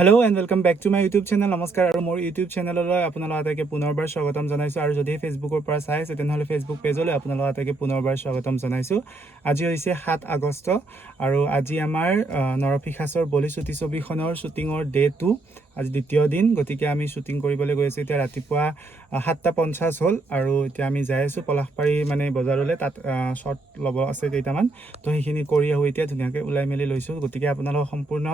Hello' and welcome back to my YouTube channel নমস্কাৰ আৰু মোৰ ইউটিউব চেনেললৈ আপোনালোক আটাইকে পুনৰবাৰ স্বাগতম জনাইছোঁ। আৰু যদি ফেচবুকৰ পৰা চাই আছে, তেনেহ'লে ফেচবুক পেজলৈ আপোনালোক আটাইকে পুনৰবাৰ স্বাগতম জনাইছোঁ। আজি হৈছে সাত আগষ্ট আৰু আজি আমাৰ নৰফিখাছৰ বলি চুটি ছবিখনৰ শ্বুটিঙৰ ডে টু আজি দ্বিতীয় দিন গতিকে আমি শ্বুটিং কৰিবলৈ গৈ আছোঁ। এতিয়া ৰাতিপুৱা সাতটা পঞ্চাছ হ'ল আৰু এতিয়া আমি যাই আছোঁ পলাশবাৰী মানে বজাৰলৈ। তাত শ্বৰ্ট ল'ব আছে কেইটামান। তো সেইখিনি কৰি আহোঁ এতিয়া ধুনীয়াকৈ ওলাই মেলি লৈছোঁ। গতিকে আপোনালোক সম্পূৰ্ণ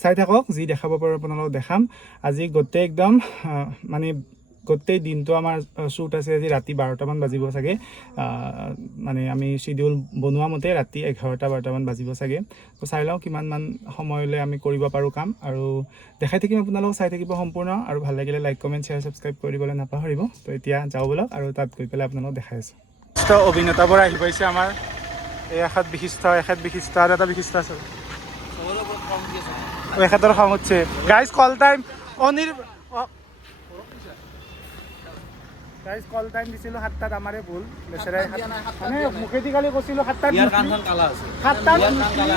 চাই থাকক যি দেখাব পাৰোঁ আপোনালোকক দেখাম। আজি গোটেই একদম মানে গোটেই দিনটো আমাৰ শ্বুট আছে আজি ৰাতি বাৰটামান বাজিব চাগে। মানে আমি চিডিউল বনোৱা মতে ৰাতি এঘাৰটা বাৰটামান বাজিব চাগে। তো চাই লওঁ কিমানমান সময়লৈ আমি কৰিব পাৰোঁ কাম। আৰু দেখাই থাকিম আপোনালোক চাই থাকিব সম্পূৰ্ণ। আৰু ভালো লাগিলে লাইক কমেণ্ট শ্বেয়াৰ ছাবস্ক্ৰাইব কৰিবলৈ নাপাহৰিব। তো এতিয়া যাওঁ ব'লক আৰু তাত গৈ পেলাই আপোনালোকক দেখাই আছোঁ। বিশিষ্ট অভিনেতাবোৰ আহি পাইছে আমাৰ। এই এখেত বিশিষ্ট এখেত বিশিষ্ট আৰু এটা বিশিষ্ট আছে। এখেতৰ খং উঠছে। গাইজ কল টাইম অনিৰ গাইজ কল টাইম দিছিলোঁ সাতটাত আমাৰে ভুল। বেচেৰাই মানে মুখেদি কালি কৈছিলোঁ সাতটাত আছে। সাতটাত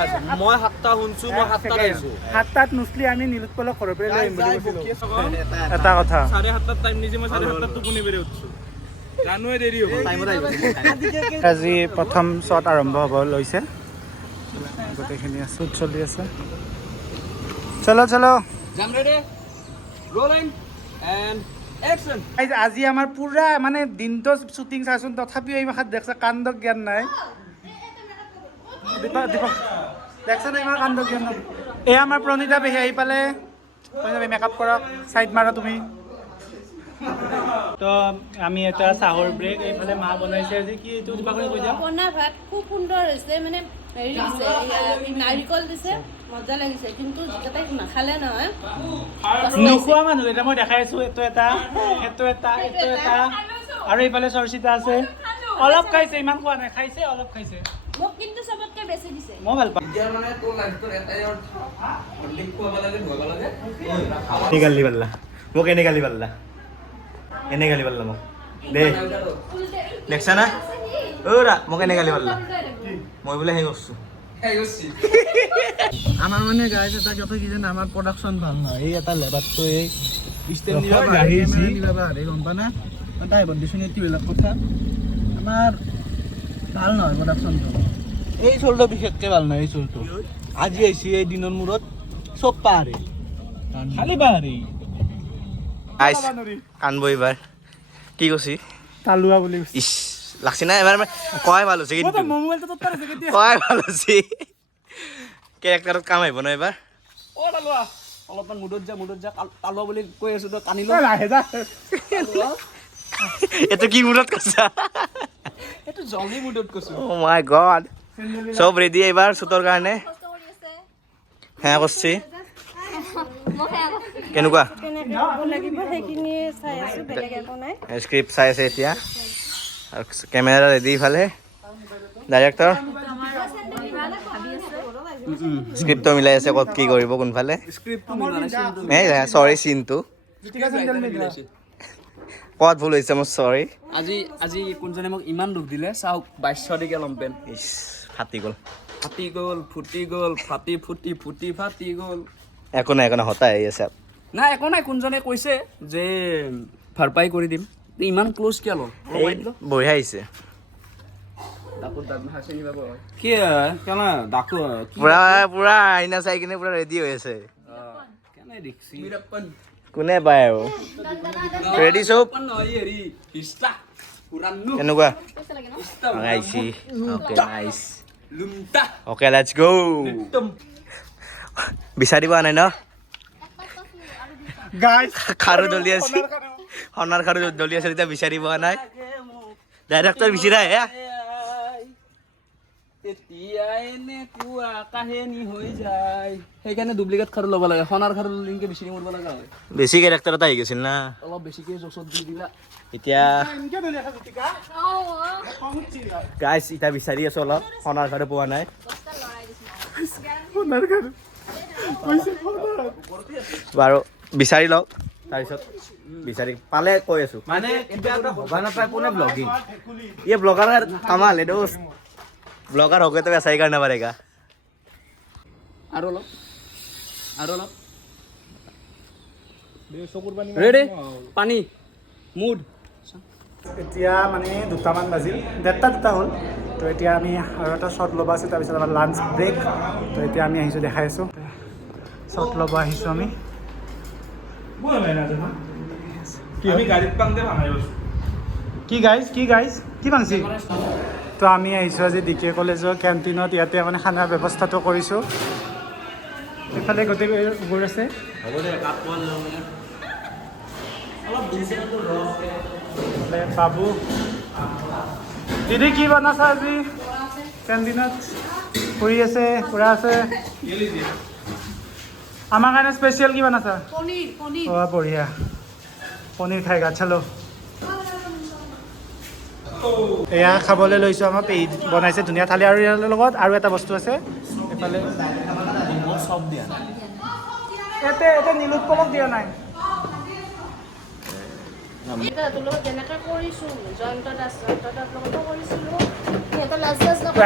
আছে। মই সাতটা শুনছো মই সাতটাত আহিছো। সাতটাত নুচলি আমি নীলোৎপলক ঘৰৰ পৰা লৈ আহিম বুলি কৈছিলোঁ। এটা কথা। চাৰে সাতটাত টাইম দিছে মই চাৰে সাতটাত টোপনি বেৰি উঠছো। জানোৱে দেৰি হ'ব। টাইমত আহিব আজি প্ৰথম শ্বট আৰম্ভ হ'ব লৈছে। গোটেইখিনি শ্বুট চলি আছে। চলো চলো। যাম ৰেডি ৰলিং এণ্ড আজি আমাৰ পুৰা মানে দিনটো শ্বুটিং চাচোন তথাপিও এই মাখাত দেখছে কাণ্ড জ্ঞান নাই। দেখছে না ইমান কাণ্ড জ্ঞান নাই? এই আমাৰ প্ৰণীতা পেহী আহি পালে। মেকআপ কৰক, চাইড মাৰা তুমি। তো আমি এটা চাহৰ ব্ৰেক এইফালে মা বনাইছে আজি। কি এইটো কিবা কৰি কৈ যাওঁ পনা ভাত খুব সুন্দৰ হৈছে মানে হেৰি দিছে নাৰিকল দিছে মজা লাগিছে কিন্তু যিকেইটাই নাখালে নহয়। নোখোৱা মানুহ এতিয়া মই দেখাই আছো এইটো এটা এইটো এটা এইটো এটা। আৰু এইফালে চৰ্চিতা আছে। অলপ খাইছে ইমান খোৱা নাই খাইছে অলপ খাইছে। মোক কিন্তু চবতকে বেছি দিছে। মই ভালো পাওঁ। এতিয়া মানে তোৰ লাইফটোৰ এটাই অৰ্থ। খুৱাব লাগে ধুৱাব লাগে। মোক এনে গালি পাল্লা। এনে গালি পাল্লা মোক দে দেখছা না অ'ৰা মোক এনে গালি পাল্লা মই বোলে সেই কৰছোঁ আমাৰ মানে গাইজ এটা কথা কি জানে? আমাৰ প্ৰডাকশ্যন ভালো নহয়। এই এটা লেবাৰটো এই ষ্টেণ্ড ৰখা, দিবা গাড়ী গাড়ী আহিছি। দিবা বাহাৰে গম পা না তাই দিছোন এইবিলাক কথা। আমাৰ ভালো নহয় প্ৰডাকশ্যনটো এই চলটো বিশেষকৈ ভালো নহয় এই চলটো। আজি আহিছে এই দিনৰ মূৰত। চব পাহাৰে। খালি পাহাৰে আইচ কান্দব এইবাৰ। কি কৈছি? তালুৱা বুলি ইছ লাগছি না এবাৰ কয় ভালো হৈছে কিন্তু। আছে কেতিয়া? ভালো হৈছে। কেৰেক্টাৰত কাম আহিব ন এইবাৰ? অ তালোৱা। অলপমান মুদত যা মুদত যা কাল- তালোৱা বুলি কৈ আছো তই টানি লাহে যা। এইটো কি মূৰত কৈছা? এইটো জলি মুদত কৈছো। অ' মাই গড চব ৰেডি এইবাৰ শ্বুটৰ কাৰণে? কৰি কৰছি। কেনেকুৱা? স্ক্ৰিপ্ট চাই আছে এতিয়া। আৰু কেমেৰা ৰেডি ইফালে। ডাইৰেক্টৰ স্ক্ৰিপ্টটো মিলাই আছে ক'ত কি কৰিব কোনফালে? চৰি চিনটো ক'ত ভুল হৈছে মোৰ চৰি আজি আজি কোনজনে মোক ইমান দুখ দিলে চাওক বাইশ দিকে লম্পেন ইছ ফাটি গ'ল। ফাটি গ'ল ফুটি গ'ল ফাটি ফুটি ফুটি ফাটি গ'ল। একো নাই একো নাই হতাই আহি আছে। নাই একো নাই কোনজনে কৈছে যে ভাৰপাই কৰি দিম। ইমান ক্ল'জ কিয় ল এই বঢ়িয়া আহিছে। কি কেনে ডাকো পুৰা পুৰা আইনা চাই কিনে পুৰা ৰেডি হৈ আছে। কোনে পায় আৰু? ৰেডি চব কেনেকুৱা আহিছি okay nice okay let's go' বিচাৰি পোৱা নাই ন খাৰু দলি আছে সোণাৰ খাৰু। দলি আছে এতিয়া বিচাৰি পোৱা নাই। ডাইৰেক্টৰ বিচৰা হে তেতিয়া এনেকুৱা কাহিনী হৈ যায়। সেইকাৰণে ডুপ্লিকেট খাৰু ল'ব লাগে। সোণাৰ খাৰু লিংকে বেছি মৰিব লগা হয়। বেছি কেৰেক্টাৰ এটা আহি গৈছিল না? অলপ বেছিকে জচত দি দিলা। এতিয়া গাইছ এতিয়া বিচাৰি আছো অলপ। সোণাৰ খাৰু পোৱা নাই। বাৰু বিচাৰি লওক। তাৰপিছত বিচাৰি পালে কৈ আছো। মানে ভবা নাপায় কোনে ব্লগিং ইয়ে ব্লগাৰ কামাল এইটো ব্লগাৰ হকে তো বেচাৰি কাৰণে পাৰেগা আৰু অলপ আৰু অলপ। পানী মুড এতিয়া মানে দুটামান বাজিল। ডেৰটা দুটা হ'ল। তো এতিয়া আমি আৰু এটা শ্বৰ্ট ল'ব আছে তাৰপিছত আমাৰ লাঞ্চ ব্ৰেক তো এতিয়া আমি আহিছোঁ দেখাই আছোঁ। ল'ব আহিছোঁ আমি কি গাইজ? কি গাইজ? কি ভাংছি তো আমি আহিছোঁ আজি ডি কে কলেজৰ কেণ্টিনত। ইয়াতে মানে খানাৰ ব্যৱস্থাটো কৰিছোঁ। এইফালে গোটেইবোৰ আছে। বাবু। দিদি কি বনাইছা আজি? কেণ্টিনত? ফুৰি আছে ফুৰা আছে। আমাৰ কাৰণে স্পেচিয়েল কি বনাইছা পনীৰ পনীৰ। অঁ বঢ়িয়া। পনীৰ খাই গা চালো। এয়া খাবলৈ লৈছোঁ আমাৰ পেহী বনাইছে ধুনীয়া থালি আৰু ইয়াৰ লগত আৰু এটা বস্তু আছে। এইফালে চব দিয়া ইয়াতে ইয়াতে নীলোৎপলক দিয়া নাই।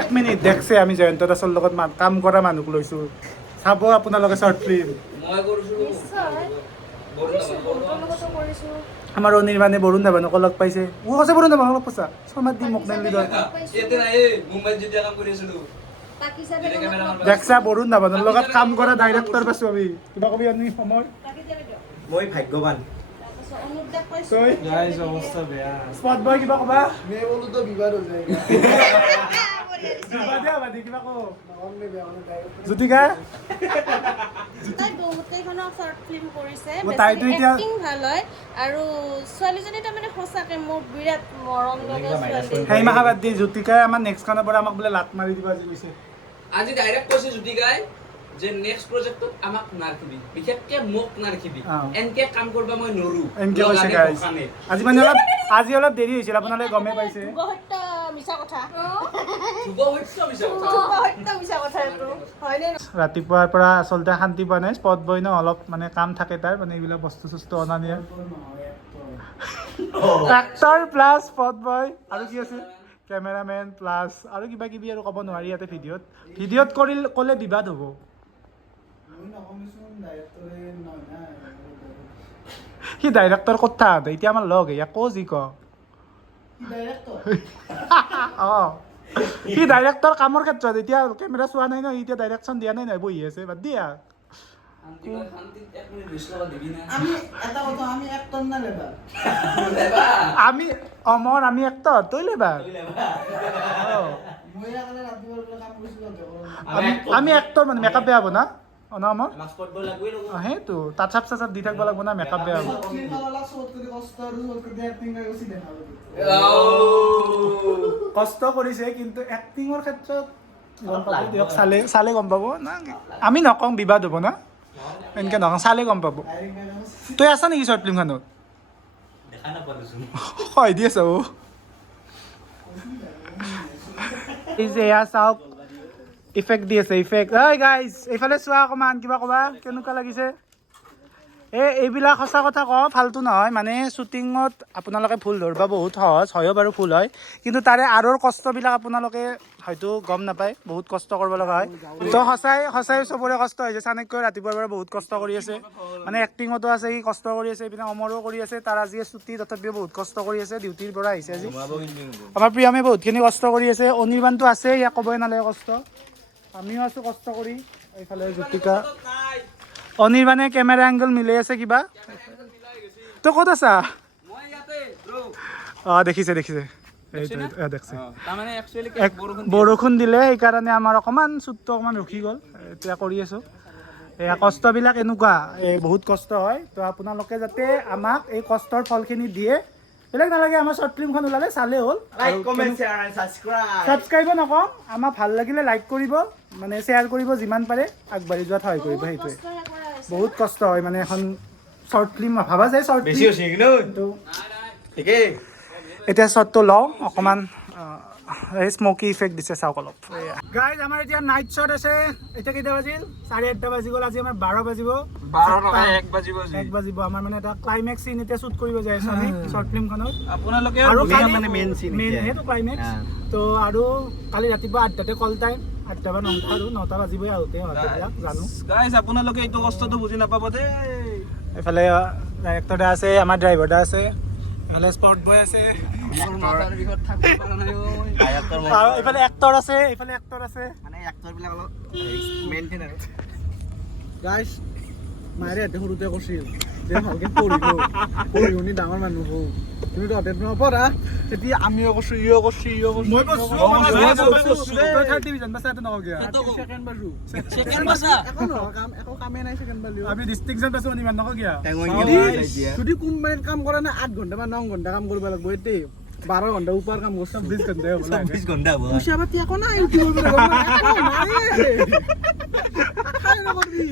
এক মিনিট দেখছে আমি জয়ন্ত দাসৰ লগত কাম কৰা মানুহক লৈছোঁ। চাব আপোনালোকে শ্বৰ্ট ফিল্ম আমাৰ অনিৰ্বাণে বৰুণ ধাৱানকো লগ পাইছে। ও কৈছে বৰুণ ধাৱানক লগ পাইছা? শৰ্মাত দি মোক নাই দেখছা বৰুণ ধাৱানৰ লগত কাম কৰা ডাইৰেক্টৰ পাইছোঁ আমি। কিবা কবি আমি সময়? মই ভাগ্যৱান। তাৰপিছত অনুপ দাক পাইছোঁ তই গাইজ অৱস্থা বেয়া স্পট বয় কিবা কবা মে বলো তো বিবাদ হৈ যায় কিবা দিয়া বাদি কিবা কওঁ জ্যোতিকা তাই বহুত কেইখনৰ শ্বৰ্ট ফিল্ম কৰিছে অ, তাইতো এতিয়া- এক্টিং ভাল হয় আৰু ছোৱালীজনী তাৰমানে সঁচাকে মোৰ বিৰাট মৰম লগা ছোৱালী সেই মাহা বাদ দি জ্যোতিকাই আমাৰ নেক্সটখনৰ পৰা আমাক বোলে লাট মাৰি দিব আজি কৈছে আজি ডাইৰেক্ট কৈছে জ্যোতিকাই যে নেক্সট প্ৰজেক্টত আমাক নাৰখিবি বিশেষকে মোক নাৰখিবি এনকে কাম কৰিব মই নৰো। এনেকে কৈছে লগানে আজি মানে অলপ আজি অলপ দেৰি হৈছিল আপোনালোকে গমেই পাইছে। মিছা কথা। ৰাতিপুৱাৰ পৰা আচলতে শান্তি পোৱা নাই স্পট বয় ন অলপ মানে কাম থাকে তাৰ মানে এইবিলাক বস্তু চস্তু অনা নিয়া। এক্টৰ প্লাছ স্পট বয় আৰু কি আছে কেমেৰামেন প্লাছ আৰু কিবা কিবি আৰু ক'ব নোৱাৰি ইয়াতে ভিডিঅ'ত। ভিডিঅ'ত কৰিল ক'লে বিবাদ হ'ব। সি ডাইৰেক্টৰ ক'ত থাকতে এতিয়া আমাৰ লগ ইয়াক ক যি ক? অঁ। সি ডাইৰেক্টৰ কামৰ ক্ষেত্ৰত এতিয়া কেমেৰা চোৱা নাই ন এতিয়া ডাইৰেকশ্যন দিয়া নাই নহয় বহি আছে বাদ দিয়া। শান্তি লৈ শান্তিত এক মিনিট ৰেষ্ট ল'ব দিবি না। আমি এটা কথা আমি এক টন লেবা? লেবা। আমি অমৰ আমি এক্টৰ তই লেবা? অঁ। মই ইয়াৰ ৰাতিপুৱাৰ পৰা কাম কৰিছিলোঁ আমি আমি এক্টৰ মানে মেকআপ বেয়া হ'ব না? ন লাগবই অঁ সেইটো টাচাপ চাচাপ দি থাকিব লাগিব না মেকআপ বেয়া হ'ব। কষ্ট কৰিছে কিন্তু এক্টিঙৰ ক্ষেত্ৰত গম পাব দিয়ক চালে চালে গম পাব। না আমি নকওঁ বিবাদ হ'ব না। এনেকৈ নকওঁ চালে গম পাব। তই আছা নেকি শ্বৰ্ট ফিল্মখনত হয় দি আছা এই যে এয়া চাওক ইফেক্ট দি আছে ইফেক্ট ঐ গাইজ এইফালে চোৱা অকণমান কিবা ক'বা কেনেকুৱা লাগিছে এই এইবিলাক সঁচা কথা কওঁ ফাল্টু নহয় মানে শ্বুটিঙত আপোনালোকে ভুল ধৰিব বহুত সহজ হয়ো বাৰু ভুল হয় কিন্তু তাৰে আঁৰৰ কষ্টবিলাক আপোনালোকে হয়তো গম নাপায় বহুত কষ্ট কৰিব লগা হয় তো সঁচাই সঁচাই চবৰে কষ্ট হৈছে চাণক্যই ৰাতিপুৱাৰ পৰা বহুত কষ্ট কৰি আছে মানে এক্টিঙতো আছে সি কষ্ট কৰি আছে এইপিনে অমৰো কৰি আছে তাৰ আজি ছুটি তথাপিও বহুত কষ্ট কৰি আছে ডিউটিৰ পৰা আহিছে আজি আমাৰ প্ৰিয়মে বহুতখিনি কষ্ট কৰি আছে অনিৰ্বাণটো আছে ইয়াক ক'বই নালাগে কষ্ট আমিও আছোঁ কষ্ট কৰি। এইফালে জ্যোতিকা অনিৰ্বাণে কেমেৰা এংগল মিলাই আছে কিবা? তই ক'ত আছা? অঁ দেখিছে দেখিছে। বৰষুণ দিলে? সেইকাৰণে আমাৰ অকণমান শ্বুটটো অকণমান ৰখি গ'ল। এতিয়া কৰি আছোঁ। এয়া কষ্টবিলাক এনেকুৱা এই বহুত কষ্ট হয়। তো আপোনালোকে যাতে আমাক এই কষ্টৰ ফলখিনি দিয়ে বেলেগ নালাগে আমাৰ শ্বৰ্ট ফিল্মখন ওলালে চালেই হ'ল। ছাবস্ক্ৰাইব নকওঁ আমাৰ ভালো লাগিলে লাইক কৰিব মানে শ্বেয়াৰ কৰিব যিমান পাৰে আগবাঢ়ি যোৱাত সহায় কৰিব সেইটোৱে। বহুত কষ্ট হয় মানে এখন শ্বৰ্ট ফিল্ম ভাবা যায় শ্বৰ্ট ঠিকেই। এতিয়া শ্বৰ্টটো লওঁ অকণমান স্মকি ইফেক্ট দিছে চাওক অলপ গাইজ আমাৰ এতিয়া নাইট শ্বট আছে। এতিয়া কেইটা বাজিল? চাৰে আঠটা বাজি গ'ল আজি আমাৰ বাৰ বাজিব। এক বাজিব। আমাৰ মানে এটা ক্লাইমেক্স চিন এতিয়া শ্বুট কৰিব যাই আছো আমি শ্বৰ্ট ফিল্মখনত আপোনালোকে আৰু মানে scene main এতিয়া। সেইটো ক্লাইমেক্স। তো আৰু কালি ৰাতিপুৱা আঠটাতে কল টাইম আঠটা বা নটা আৰু নটা বাজিবই আহোঁতে জানো। গাইজ আপোনালোকে এইটো কষ্টটো বুজি নাপাব দেই। এইফালে ডাইৰেক্টৰদা আছে আমাৰ ড্ৰাইভাৰদা আছে। এইফালে স্পট বয় আছে। আৰু এইফালে এক্টৰ আছে এইফালে এক্টৰ আছে। মানে এক্টৰবিলাক অলপ মেইনটেইন আৰু। গাইছ মায়েৰে সৰুতে কৈছিল যে ভালকে পঢ়িব পঢ়ি শুনি ডাঙৰ মানুহ হওঁ। তুমি তহঁতে নপঢ়া তেতিয়া আমিও কৈছো ইও কৰছো ইও কৈছো মই কৈছো তই থাৰ্ড ডিভিজন বাছা এইটো নহওক কিয়া ছেকেণ্ড পাইছো Second পাইছা? একো নহয় কাম একো কামেই নাই ছেকেণ্ড বালিও আমি ডিষ্টিংশ্যন পাইছোঁ ইমান নহওক কিয়া যদি যদি কোম্পানীত কাম কৰা নাই আঠ ঘণ্টা বা ন ঘণ্টা কাম কৰিব লাগিব এতিয়া বাৰ ঘণ্টা ওপৰ কাম কৰছো বিশ ঘণ্টাই হ'ব ঘণ্টা গম নাই, একো নাই খাই নকৰবি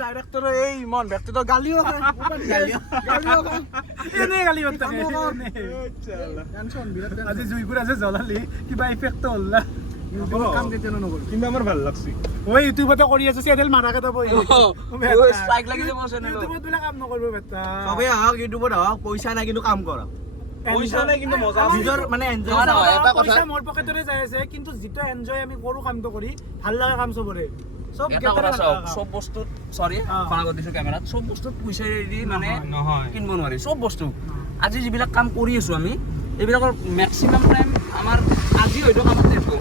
ডাইৰেক্টৰ এই মন ব্যক্তিটো গালিও এনেই গালি আজি জুইকুৰ আছে জ্বলালি কিবা ইফেক্ট হ'ল ইউটিউবত কিন্তু ভালো লাগছে। কৰি আছো চেনেল মোৰ। ইউটিউবত বোলে কাম নকৰিব বেটা। আহক ইউটিউবত আহক পইচা নাই কিন্তু কাম কৰক। পইচা নাই কিন্তু মজা। নিজৰ মানে এনজয় নহয়, নহয়, এটা কথা পইচা মোৰ পকেটৰে যাই আছে কিন্তু যিটো এনজয় আমি কৰো কামটো কৰি ভালো লগা কাম চবৰে। চব এটা কথা চাওক চব বস্তুত চৰি কেমেৰাত চব বস্তুত পইচাৰেদি মানে কিনিব নোৱাৰি চব বস্তু। আজি যিবিলাক কাম কৰি আছো আমি এইবিলাকৰ মেক্সিমাম টাইম আমাৰ আজি হয়তো কামত দেখো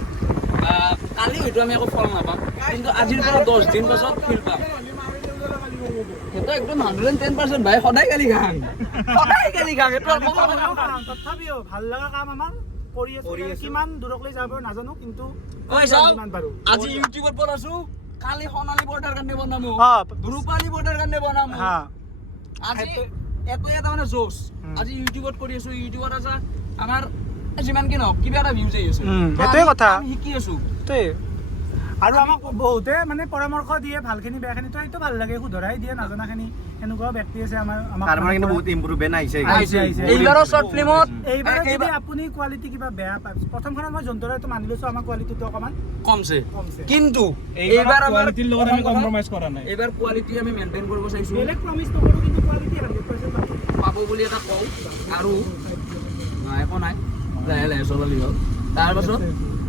কালি হয়তো আমি একো ফল নাপাম। কিন্তু আজিৰ পৰা দহ দিন পাছত ফিল পাম। সেইটো একদম হাণ্ড্ৰেড টেন পাৰ্চেণ্ট ভাই সদায় গালি খাং সদায় গালি খাং সেইটো তথাপিও ভালো লগা কাম আমাৰ কৰি আছো কিমান দূৰকলৈ যাব নাজানো কিন্তু আজি ইউটিউবত পৰা কালি সোণালী বৰ্ডাৰ কাৰণে বনামো ৰূপালী বৰ্ডাৰ কাৰণে বনামো। আজি এটো এটা মানে জোচ। আজি ইউটিউবত কৰি আছো ইউটিউবত আছে আমাৰ যিমান কি নহওক কিবা এটা ভিউজ আহি আছে। সেইটোৱে কথা। শিকি আছো। সেইটোৱে। আৰু আমাক বহুতে মানে পৰামৰ্শ দিয়ে ভালখিনি বেয়াখিনি তো ভালো লাগে শুধৰাই দিয়ে নাজানাখিনি। সেনেকুৱাও ব্যক্তি আছে আমাৰ আমাক তাৰ কিন্তু মানে বহুত ইম্প্ৰুভমেণ্ট আহিছে। এইবাৰৰ শ্বৰ্ট ফিল্মত এইবাৰ যদি আপুনি কোৱালিটি কিবা বেয়া পায় প্ৰথমখনত মই যোনটোৰে এইটো মানি লৈছো আমাৰ কোৱালিটিটো অকণমান কমছে। কমছে। কিন্তু এইবাৰ আমাৰ কোৱালিটিৰ লগত আমি কম্প্ৰমাইজ কৰা নাই। এইবাৰ কোৱালিটি আমি মেইনটেইন কৰিব চাইছো। বেলেগ প্ৰমিছ নকৰোঁ কিন্তু কোৱালিটি হাণ্ড্ৰেড পাৰ্চেণ্ট পাব পাব বুলি এটা কওঁ। আৰু একো নাই। লাহে লাহে চলালি হ'ল তাৰপাছত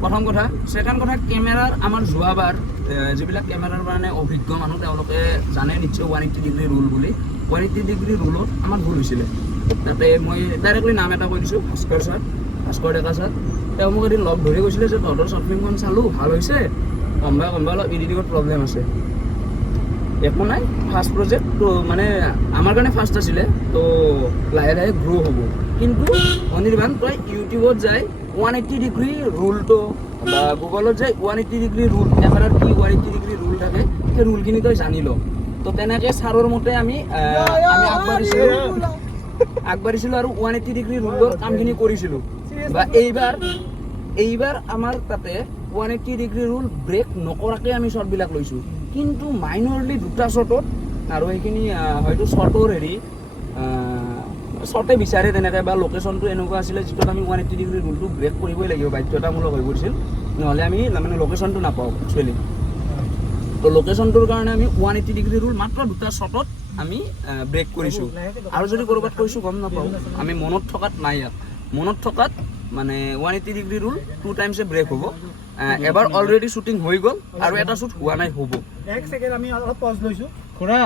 প্ৰথম কথা, ছেকেণ্ড কথা, কেমেৰাৰ আমাৰ যোৱাবাৰ যিবিলাক কেমেৰাৰ কাৰণে অভিজ্ঞ মানুহ, তেওঁলোকে জানে নিশ্চয় ওৱান এইটি ডিগ্ৰী ৰুল বুলি। ওৱান এইটি ডিগ্ৰী ৰুলত আমাৰ ভুল হৈছিলে। তাতে মই ডাইৰেক্টলি নাম এটা কৈ দিছোঁ, ভাস্কৰ ছাৰ ভাস্কৰ ডেকা ছাৰ তেওঁ মোক এদিন লগ ধৰি কৈছিলে যে, তহঁতৰ শ্বৰ্ট ফিল্মখন চালোঁ, ভালো হৈছে। কমবা কমবা অলপ এডিটিঙত প্ৰব্লেম আছে। একো নাই ফাৰ্ষ্ট প্ৰজেক্ট তো মানে আমাৰ কাৰণে ফাৰ্ষ্ট আছিলে তো লাহে লাহে গ্ৰ' হ'ব। কিন্তু অনিৰ্বাণ তই ইউটিউবত যাই ওৱান এইটি ডিগ্ৰী ৰুলটো বা গুগলত যাই ওৱান এইটি ডিগ্ৰী ৰুল কেমেৰাৰ কি ওৱান এইটি ডিগ্ৰী ৰুল থাকে, সেই ৰুলখিনি তই জানি ল। তো তেনেকৈ ছাৰৰ মতে আমি আমি আগবাঢ়িছিলোঁ। আগবাঢ়িছিলোঁ আৰু ওৱান এইটি ডিগ্ৰী ৰুলৰ কামখিনি কৰিছিলোঁ। বা এইবাৰ এইবাৰ আমাৰ তাতে one eighty degree rule break নকৰাকৈ আমি শ্বৰ্টবিলাক লৈছোঁ। কিন্তু মাইনৰলি দুটা শ্বৰ্টত আৰু সেইখিনি হয়তো শ্বৰ্টৰ হেৰি শ্বৰ্টে বিচাৰে তেনেকৈ, বা লোকেশ্যনটো এনেকুৱা আছিলে যিটোত আমি ওৱান এইটি ডিগ্ৰী ৰুলটো ব্ৰেক কৰিবই লাগিব, বাধ্যতামূলক হৈ পৰিছিল। নহ'লে আমি মানে লোকেশ্যনটো নাপাওঁ একচুৱেলি তো লোকেশ্যনটোৰ কাৰণে আমি ওৱান এইটি ডিগ্ৰী ৰুল মাত্ৰ দুটা শ্বটত আমি ব্ৰেক কৰিছোঁ। আৰু যদি ক'ৰবাত কৰিছোঁ গম নাপাওঁ। আমি মনত থকাত নাই ইয়াত। মনত থকাত মানে one eighty degree rule two টাইমছে break হ'ব। এবাৰ অলৰেডি শ্বুটিং হৈ গ'ল আৰু এটা শ্বুট হোৱা নাই হ'ব। এক ছেকেণ্ড আমি অলপ পজ লৈছোঁ। খুৰা।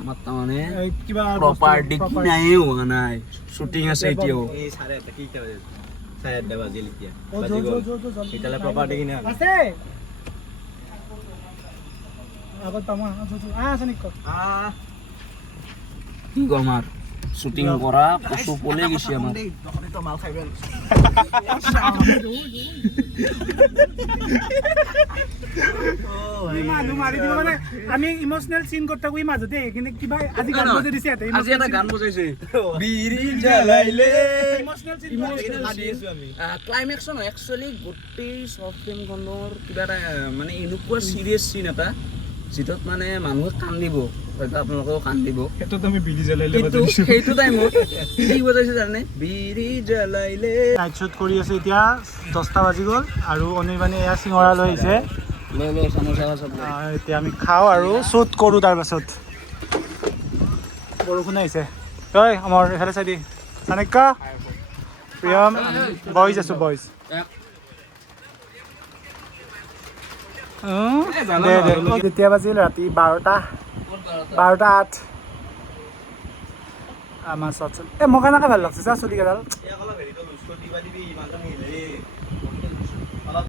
আমাৰ তাৰমানে কিবা প্ৰপাৰ ডিগ্ৰী proper- হোৱা নাই। শ্বুটিং আছে এতিয়াও। এই চাৰে আঠটা বাজিল এতিয়া। বাজি গ'ল। আছে। আগত পাম আছে নেকি? কি ক'ম আৰু? শ্বুটিং কৰা কচু পলে গৈছে দিব মানে আমি ইম'চনেল চিন কৰি থাকোঁ ই মাজতে আহি কিনে কিবা আজি গান বজাই দিছে আজি এটা গান বজাইছে। বিৰি জ্বলাইলে। ইম'চনেল চিন ক্লাইমেক্সন একচুৱেলি গোটেই শ্বৰ্ট ফিল্মখনৰ কিবা এটা মানে এনেকুৱা চিৰিয়াছ চিন এটা যিটোত মানে মানুহে কান্দিব। হয়তো আপোনালোকেও কান্দিব সেইটোত আমি বিলি জ্বলাই কিন্তু সেইটো টাইমত। কি বজাইছে জানে বিৰি জ্বলাইলে। নাইট শ্বুট কৰি আছে এতিয়া দহটা বাজি গ'ল আৰু অনিৰ্বাণে এয়া চিঙৰা লৈ আহিছে। এতিয়া আমি খাওঁ আৰু শ্বুট কৰোঁ তাৰপাছত বৰষুণ আহিছে। ঐ আমাৰ এইফালে চাই দি চাণক্য প্ৰিয়ম বইজ আছোঁ বইজ অঁ, দে দে। কেতিয়া বাজিল? ৰাতি বাৰটা। বাৰটা আঠ আমাৰ চট চলি এ মোক কেনেকৈ ভালো লাগছে চা চুলি কেইডাল।